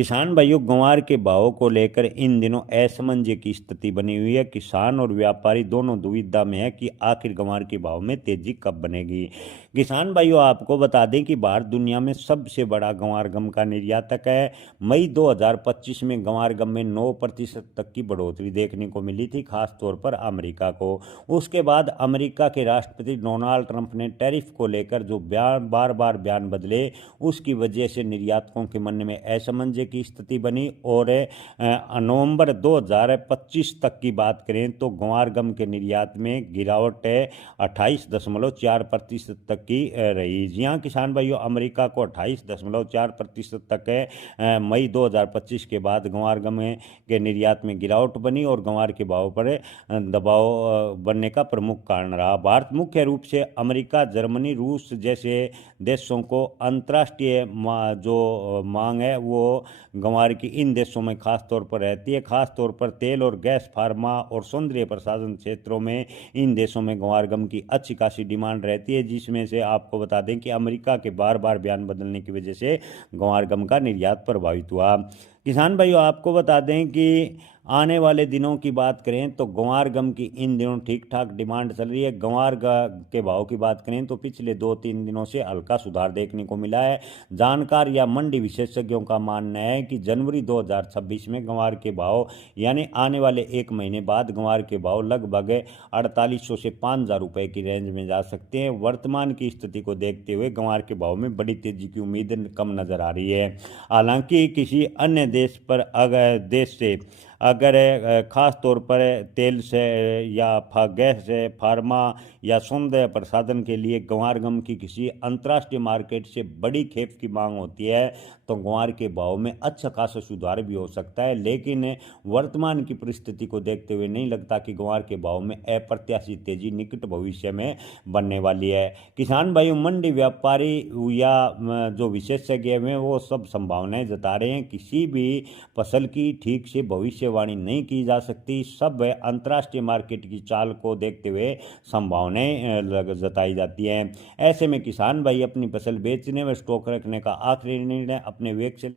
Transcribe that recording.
किसान भाइयों, ग्वार के भाव को लेकर इन दिनों असमंजस की स्थिति बनी हुई है। किसान और व्यापारी दोनों दुविधा में है कि आखिर ग्वार के भाव में तेजी कब बनेगी। किसान भाइयों, आपको बता दें कि भारत दुनिया में सबसे बड़ा ग्वार गम का निर्यातक है। मई 2025 में ग्वार गम में 9% तक की बढ़ोतरी देखने को मिली थी, खासतौर पर अमेरिका को। उसके बाद अमेरिका के राष्ट्रपति डोनाल्ड ट्रंप ने टैरिफ को लेकर जो बार बार बयान बदले, उसकी वजह से निर्यातकों के मन में असमंजस की स्थिति बनी। और नवंबर 2025 तक की बात करें तो ग्वार गम के निर्यात में गिरावट 28.4% तक की रही। जी हाँ किसान भाइयों, अमेरिका को 28.4% तक मई 2025 के बाद ग्वार गम के निर्यात में गिरावट बनी और ग्वार के भाव पर दबाव बनने का प्रमुख कारण रहा। भारत मुख्य रूप से अमेरिका, जर्मनी, रूस जैसे देशों को अंतर्राष्ट्रीय जो मांग है वो ग्वार की इन देशों में खास तौर पर रहती है। खास तौर पर तेल और गैस, फार्मा और सौंदर्य प्रसाधन क्षेत्रों में इन देशों में ग्वार गम की अच्छी खासी डिमांड रहती है, जिसमें से आपको बता दें कि अमेरिका के बार बार बयान बदलने की वजह से ग्वार गम का निर्यात प्रभावित हुआ। किसान भाइयों, आपको बता दें कि आने वाले दिनों की बात करें तो ग्वार गम की इन दिनों ठीक ठाक डिमांड चल रही है। के भाव की बात करें तो पिछले 2-3 दिनों से हल्का सुधार देखने को मिला है। जानकार या मंडी विशेषज्ञों का मानना है कि जनवरी 2026 में ग्वार के भाव यानी आने वाले एक महीने बाद ग्वार के भाव लगभग 4800 से 5000 रुपये की रेंज में जा सकते हैं। वर्तमान की स्थिति को देखते हुए ग्वार के भाव में बड़ी तेजी की उम्मीद कम नजर आ रही है। हालांकि किसी अन्य देश से अगर खास तौर पर तेल से या गैस से, फार्मा या सौंदर्य प्रसाधन के लिए ग्वार गम की किसी अंतर्राष्ट्रीय मार्केट से बड़ी खेप की मांग होती है तो ग्वार के भाव में अच्छा खासा सुधार भी हो सकता है। लेकिन वर्तमान की परिस्थिति को देखते हुए नहीं लगता कि ग्वार के भाव में अप्रत्याशित तेजी निकट भविष्य में बनने वाली है। किसान भाइयों, मंडी व्यापारी या जो विशेषज्ञ हैं वो सब संभावनाएं जता रहे हैं। किसी भी फसल की ठीक से भविष्यवाणी नहीं की जा सकती। सब अंतर्राष्ट्रीय मार्केट की चाल को देखते हुए संभावनाएं जताई जाती हैं। ऐसे में किसान भाई अपनी फसल बेचने व स्टॉक रखने का आखिरी निर्णय अपने विवेक से